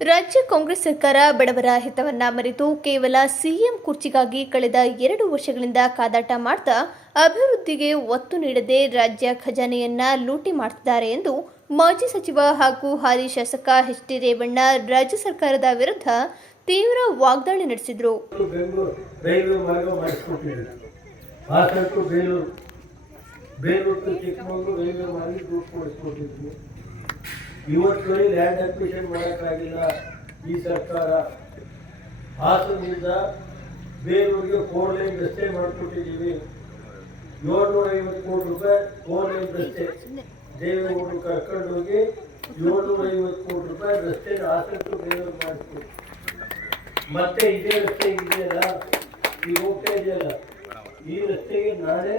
ರಾಜ್ಯ ಕಾಂಗ್ರೆಸ್ ಸರ್ಕಾರ ಬಡವರ ಹಿತವನ್ನ ಮರೆತು ಕೇವಲ ಸಿಎಂ ಕುರ್ಚಿಗಾಗಿ ಕಳೆದ ಎರಡು ವರ್ಷಗಳಿಂದ ಕಾದಾಟ ಮಾಡ್ತಾ ಅಭಿವೃದ್ಧಿಗೆ ಒತ್ತು ನೀಡದೆ ರಾಜ್ಯ ಖಜಾನೆಯನ್ನ ಲೂಟಿ ಮಾಡ್ತಿದ್ದಾರೆ ಎಂದು ಮಾಜಿ ಸಚಿವ ಹಾಗೂ ಹಾಲಿ ಶಾಸಕ ಎಚ್ ಡಿ ರೇವಣ್ಣ ರಾಜ್ಯ ಸರ್ಕಾರದ ವಿರುದ್ಧ ತೀವ್ರ ವಾಗ್ದಾಳಿ ನಡೆಸಿದರು. ಬೇಲೂರು. ಇವತ್ತು ಲ್ಯಾಂಡ್ ಅಕ್ವಿಷನ್ ಮಾಡೋಕ್ಕಾಗಿಲ್ಲ ಈ ಸರ್ಕಾರ. ಹಾಸನದಿಂದ ಬೇಲೂರಿಗೆ ಫೋರ್ ಲೈನ್ ರಸ್ತೆ ಮಾಡಿಕೊಟ್ಟಿದ್ದೀವಿ. ಏಳ್ನೂರ ಐವತ್ತು ಕೋಟಿ ರೂಪಾಯಿ ಫೋರ್ ಲೈನ್ ರಸ್ತೆ. ದೇವೇಗೌಡರು ಕರ್ಕೊಂಡು ಹೋಗಿ ಏಳ್ನೂರ ಐವತ್ತು ಕೋಟಿ ರೂಪಾಯಿ ರಸ್ತೆ ಆಸಕ್ತಿ ಬೇಲೂರು ಮಾಡಿಸ್ಕೊಟ್ಟು ಮತ್ತೆ ಇದೇ ರಸ್ತೆ ಇದೆಯಲ್ಲ? ಈಗ ಹೋಗ್ತಾ ಇದೆಯಲ್ಲ? ಈ ರಸ್ತೆಗೆ ನಾಳೆ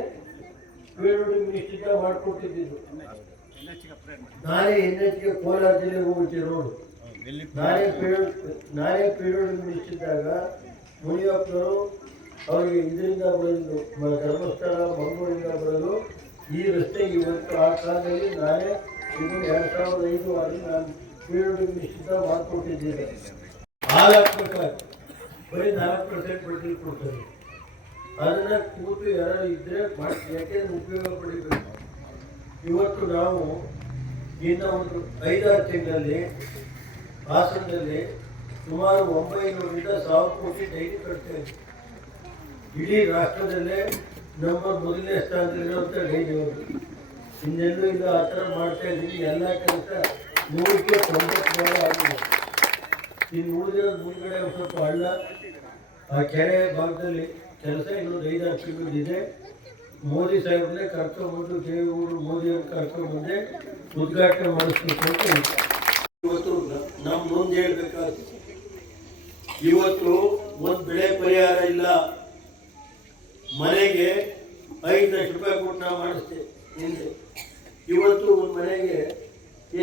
ಬೇಲೂರು ನಿಶ್ಚಿತ ಮಾಡಿಕೊಟ್ಟಿದ್ದು. ನಾನೇ ಎನ್ ಕೋಲಾರ ಜಿಲ್ಲೆಗೆ ಹೋಗುತ್ತೆ ರೋಡು ನಾಳೆ ಪೇರೂರು ನಾಳೆ ಪೇರೂರು ಮುಗಿಸಿದ್ದಾಗ ಮುನಿಯಪ್ಪನವರು ಅವರಿಗೆ ಇದರಿಂದ ಮ- ಧರ್ಮಸ್ಥಳ, ಮಂಗಳೂರಿಂದ ಬರಲು ಈ ರಸ್ತೆ ಇವತ್ತು ಆ ಕಾಲದಲ್ಲಿ ನಾನೇ ಇದು ಎರಡು ಸಾವಿರದ ಐದು ಅಲ್ಲಿ ನಾನು ಪೇರೂರು ನಿಶ್ಚಿತ ಮಾಡಿಕೊಟ್ಟಿದ್ದೇನೆ. ಹಾಲು ಹಾಕ್ಬೇಕಾದ್ರೆ ಬರೀ ನಾಲ್ಕು ಪರ್ಸೆಂಟ್ ಬಡ್ಡಿ ಕೊಡ್ತಾರೆ ಅದನ್ನು ಕೂತು ಯಾರು ಇದ್ದರೆ ಮಾಡಿ ಯಾಕೆಂದ್ರೆ ಉಪಯೋಗ ಪಡಿಬೇಕು? ಇವತ್ತು ನಾವು ಇನ್ನ ಒಂದು ಐದಾರು ತಿಂಗಳಲ್ಲಿ ಹಾಸನದಲ್ಲಿ ಸುಮಾರು ಒಂಬೈನೂರಿಂದ ಸಾವಿರ ಕೋಟಿ ಡೈಲಿ ಕಟ್ತೇವೆ ಇಡೀ ರಾಷ್ಟ್ರದಲ್ಲೇ ನಮ್ಮ ಮೊದಲನೇ ಸ್ಥಾನದಲ್ಲಿರುವಂಥ ಡೈಲಿ ಅವರು. ಇನ್ನೆಲ್ಲೂ ಇಲ್ಲ, ಆ ಥರ ಮಾಡ್ತಾ ಇದ್ದೀವಿ. ಎಲ್ಲ ಕೆಲಸ ನೂರಕ್ಕೆ ತೊಂಬತ್ತು ಭಾಗ ಆಗಿದೆ. ಇನ್ನು ಉಳಿದಿರೋದು ಮುಂದ್ಗಡೆ ಸ್ವಲ್ಪ ಹಳ್ಳ. ಆ ಕೆರೆ ಭಾಗದಲ್ಲಿ ಕೆಲಸ ಇನ್ನೊಂದು ಐದಾರು ತಿಂಗಳಿದೆ ಮೋದಿ ಸಾಹೇಬ್ರನ್ನೇ ಕರ್ಕೊಂಡ್ಬಂದು ದೇವೇಗೌಡರು ಮೋದಿ ಅವ್ರು ಕರ್ಕೊಂಡ್ಬಂದೆ ಉದ್ಘಾಟನೆ ಮಾಡಿಸ್ಬೇಕು ಅಂತ. ಇವತ್ತು ನಮ್ಮ ಮುಂದೆ ಹೇಳ್ಬೇಕಾದ್ರೆ, ಇವತ್ತು ಒಂದು ಬೆಳೆ ಪರಿಹಾರ ಇಲ್ಲ. ಮನೆಗೆ ಐದು ಲಕ್ಷ ರೂಪಾಯಿ ಕೊಟ್ಟು ನಾವು ಮಾಡಿಸ್ತೇವೆ ಇವತ್ತು ಒಂದು ಮನೆಗೆ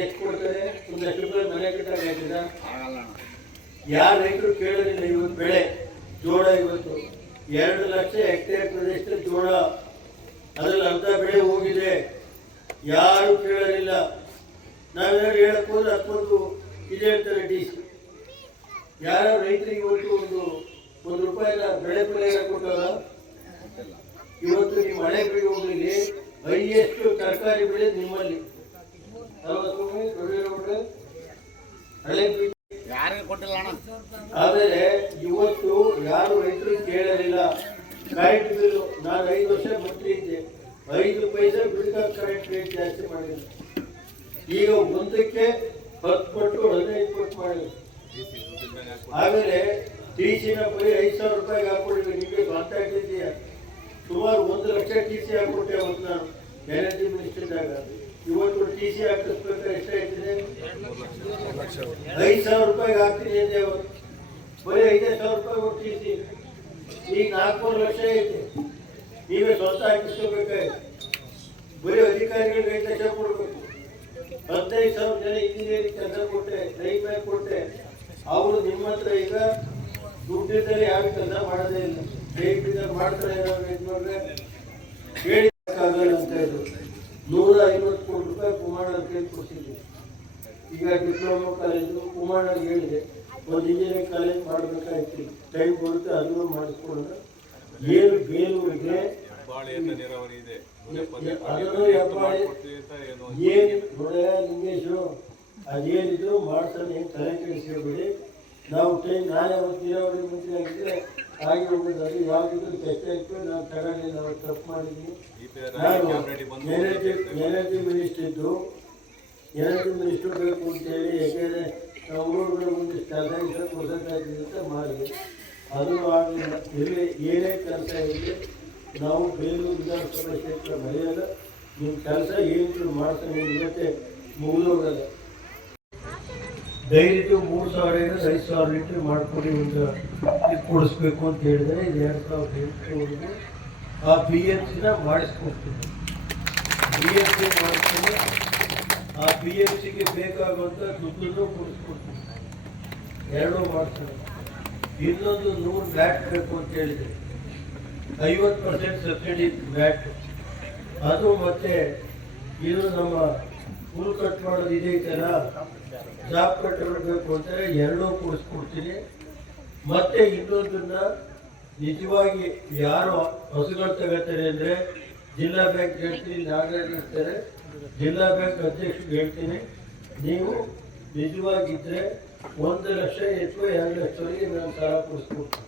ಎಷ್ಟು ಕೊಡ್ತಾರೆ? ಒಂದು ಲಕ್ಷ ರೂಪಾಯಿ ಮನೆ ಕಟ್ಟಕ್ಕಾಗಿಲ್ಲ ಯಾರು ರೈತರು ಕೇಳೋದಿಲ್ಲ ಇವತ್ತು ಬೆಳೆ ಜೋಳ ಇವತ್ತು. ಎರಡು ಲಕ್ಷ ಹೆಕ್ಟೇರ್ ಪ್ರದೇಶದಲ್ಲಿ ಜೋಳ. ಅದ್ರಲ್ಲಿ ಅರ್ಧ ಬೆಳೆ ಹೋಗಿದೆ. ಯಾರು ಕೇಳಲಿಲ್ಲ. ನಾವೇನಾದ್ರು ಹೇಳಕ್ ಹೋದ್ರೆ ಅದಕ್ಕೊಂದು ಇದೆ ಅಂತಾರೆ ಡಿ ಸಿ. ಯಾರೋ ರೈತರಿಗೆ ಇವತ್ತು ಒಂದು ಒಂದು ರೂಪಾಯಿನ ಬೆಳೆ ಪರಿಹಾರ ಕೊಟ್ಟಾಗ ಇವತ್ತು ನಿಮ್ಮ ಹಳೆ ಬೆಳೆ ಹೋಗ್ಲಿ ಹೈಯೆಸ್ಟ್ ತರಕಾರಿ ಬೆಳೆ ನಿಮ್ಮಲ್ಲಿ? ಹಳೆ ಕೊಟ್ಟಿಲ್ಲ ಆದರೆ ಇವತ್ತು ಯಾರು ರೈತರು ಕೇಳಲಿಲ್ಲ. ಕರೆಂಟ್ ಬಿಲ್ಲು ನಾನು ಐದು ವರ್ಷ ಮಂತ್ರಿ ಇದ್ದೆ ಐದು ಪೈಸೆ ಬಿಲ್ಕ ಕರೆಂಟ್ ರೇಟ್ ಜಾಸ್ತಿ ಮಾಡಿದ್ರು. ಈಗ ಮುಂದಕ್ಕೆ ಹತ್ತು ಪಟ್ಟು ಹದಿನೈದು ಪಟ್ಟು ಮಾಡಿದ್ರು. ಆಮೇಲೆ ಟಿ ಸಿನ ಬರೀ ಐದು ಸಾವಿರ ರೂಪಾಯಿಗೆ ಹಾಕೊಂಡಿದ್ದೆ ನಿಮಗೆ ಕಾಂಟ್ಯಾಕ್ಟ್ ಸುಮಾರು ಒಂದು ಲಕ್ಷ ಟಿ ಸಿ ಹಾಕ್ಕೊಟ್ಟೆ ಅವತ್ತು ನಾನು. ಎನರ್ಜಿ ಮಿನಿಸ್ಟರ್ದಾಗ ಇವತ್ತು ಟಿ ಸಿ ಹಾಕಿಸ್ಬೇಕಾದ್ರೆ ಎಷ್ಟಾಯ್ತಿದೆ ಐದು ಸಾವಿರ ರೂಪಾಯಿಗೆ ಹಾಕ್ತೀನಿ ಅಂದೆ ಅವತ್ತು. ಬರೀ ಐದೈದು ಸಾವಿರ ರೂಪಾಯಿ ಕೊಟ್ಟಿಸಿ ಈಗ ನಾಲ್ಕೂರು ಲಕ್ಷ ಐತೆ. ನೀವೇ ಸ್ವಂತ ಹಾಕಿಸ್ಕೋಬೇಕಾಯ್ತು ಬರೀ ಅಧಿಕಾರಿಗಳಿಗೆ ಐದು ಲಕ್ಷ ಕೊಡ್ಬೇಕು. ಹದಿನೈದು ಸಾವಿರ ಜನ ಇಂಜಿನಿಯರಿಂಗ್ ಕೆಲಸ ಕೊಟ್ಟೆ ಟ್ರೈನ್ ಮೇಲೆ ಕೊಟ್ಟೆ. ಅವರು ನಿಮ್ಮ ಹತ್ರ ಈಗ ದುಡ್ಡಿದ್ದರೆ ಯಾವ ಕೆಲಸ ಮಾಡೋದೇ ಇಲ್ಲ. ಟ್ರೈನ್ ಮಾಡ್ತಾರೆ ಹೇಳಿಕ್ಕಾಗಲ್ಲ ಅಂತ ಇದ್ರು ನೂರ ಐವತ್ತು ಕೋಟಿ ರೂಪಾಯಿ ಕುಮಾರ ಹೇಳಿ ಕೊಡ್ತಿದ್ವಿ ಈಗ ಡಿಪ್ಲೊಮಾ ಕಾಲೇಜು ಕುಮಾರ್ ಹೇಳಿದೆ. ಒಂದು ಇಂಜಿನಿಯರಿಂಗ್ ಕಾಲೇಜ್ ಮಾಡಬೇಕಾಯ್ತು. ಟೈಮ್ ಕೊಡುತ್ತೆ ಅದನ್ನು ಮಾಡಿಸ್ಕೊಂಡ್ರೆ ಏನು ಬೇಲೂರಿಗೆ ನೀರಾವರಿ ಇದೆ. ಏನು ಲಿಂಗೇಶು ಅದೇನಿದ್ರು ಮಾಡ್ಸೋಣ ಏನು ತಲೆ ಕೆಡಿಸ್ಕೊಬೇಡಿ ನಾವು ಟೈಮ್ ನಾಳೆ ಅವತ್ತು ನೀರಾವರಿ ಮಂತ್ರಿ ಆಗಿದ್ರೆ ಹಾಗೆ ಹೋಗೋದು ಅದು ಕೆಟ್ಟ ಇತ್ತು ನಾನು ತಗೊಂಡಿಲ್ಲ ಅವ್ರು ತಪ್ಪು ನಾನು ಎನರ್ಜಿ ಎನರ್ಜಿ ಮಿನಿಸ್ಟರ್ ಇದ್ದು ಎನರ್ಜಿ ಮಿನಿಸ್ಟರ್ ಬೇಕು ಅಂತೇಳಿ ಯಾಕೆಂದರೆ ಮುಂದೆ ಕೆಲಸ ಇದ್ರೆ ಕೊಡ್ಸೋಕ್ಕಾಗ್ತದೆ ಅಂತ ಮಾಡಿ ಅದು ಆಗಲಿಲ್ಲ ಎಲ್ಲಿ ಏನೇ ಕೆಲಸ ಇರಲಿ ನಾವು ಬೇರೆ ವಿಧಾನಸಭಾ ಕ್ಷೇತ್ರ ಬರೆಯಲ್ಲ ನಿಮ್ಮ ಕೆಲಸ ಏನು ಮಾಡ್ತಾನೆ ಇವತ್ತೇ ಮುಗಿದೋಗಲ್ಲ ದಯವಿಟ್ಟು ಮೂರು ಸಾವಿರ ಐದು ಸಾವಿರ ಲೀಟ್ರ್ ಮಾಡ್ಕೊಡಿ ಒಂದು ಕೊಡಿಸ್ಬೇಕು ಅಂತ ಹೇಳಿದರೆ ಇದು ಎರಡು ಸಾವಿರದ ಎಂಟುವರೆಗೂ ಆ ಬಿ ಎಫ್ ಸಿನ ಮಾಡಿಸ್ಕೊಡ್ತೀನಿ. ಬಿ ಎಫ್ ಸಿ ಮಾಡಿಸ್ಕೊಂಡು ಆ ಪಿ ಎಫ್ ಸಿಗೆ ಬೇಕಾಗುವಂಥ ದುಡ್ಡನ್ನು ಕೊಡಿಸ್ಕೊಡ್ತೀನಿ. ಎರಡೂ ಮಾಡ್ತಾರೆ ಇನ್ನೊಂದು ನೂರು ಬ್ಯಾಟ್ ಬೇಕು ಅಂತ ಹೇಳಿದೆ. ಐವತ್ತು ಪರ್ಸೆಂಟ್ ಸಬ್ಸಿಡಿ ಬ್ಯಾಟ್ ಅದು ಮತ್ತೆ ಇದು ನಮ್ಮ ಫುಲ್ ಕಟ್ ಮಾಡೋದು ಇದೇ ಥರ ಜಾಬ್ ಕಟ್ ಮಾಡಬೇಕು ಅಂತಾರೆ ಎರಡೂ ಕೊಡಿಸ್ಕೊಡ್ತೀನಿ. ಮತ್ತೆ ಇನ್ನೊಂದನ್ನ ನಿಜವಾಗಿ ಯಾರು ಹಸುಗಳು ತಗೋತಾರೆ ಅಂದ್ರೆ ಜಿಲ್ಲಾ ಬ್ಯಾಂಕ್ ಜಂಟಿ ನಾಗರಾಜ್ ಇರ್ತಾರೆ. ಜಿಲ್ಲಾ ಬ್ಯಾಂಕ್ ಅಧ್ಯಕ್ಷರಿಗೆ ಹೇಳ್ತೀನಿ ನೀವು ನಿಜವಾಗಿದ್ದರೆ ಒಂದು ಲಕ್ಷ ಅಥವಾ ಎರಡು ಲಕ್ಷವರೆಗೆ ನಾನು ಸಾಲ ಕೊಡಿಸ್ಕೊಡ್ತೀನಿ.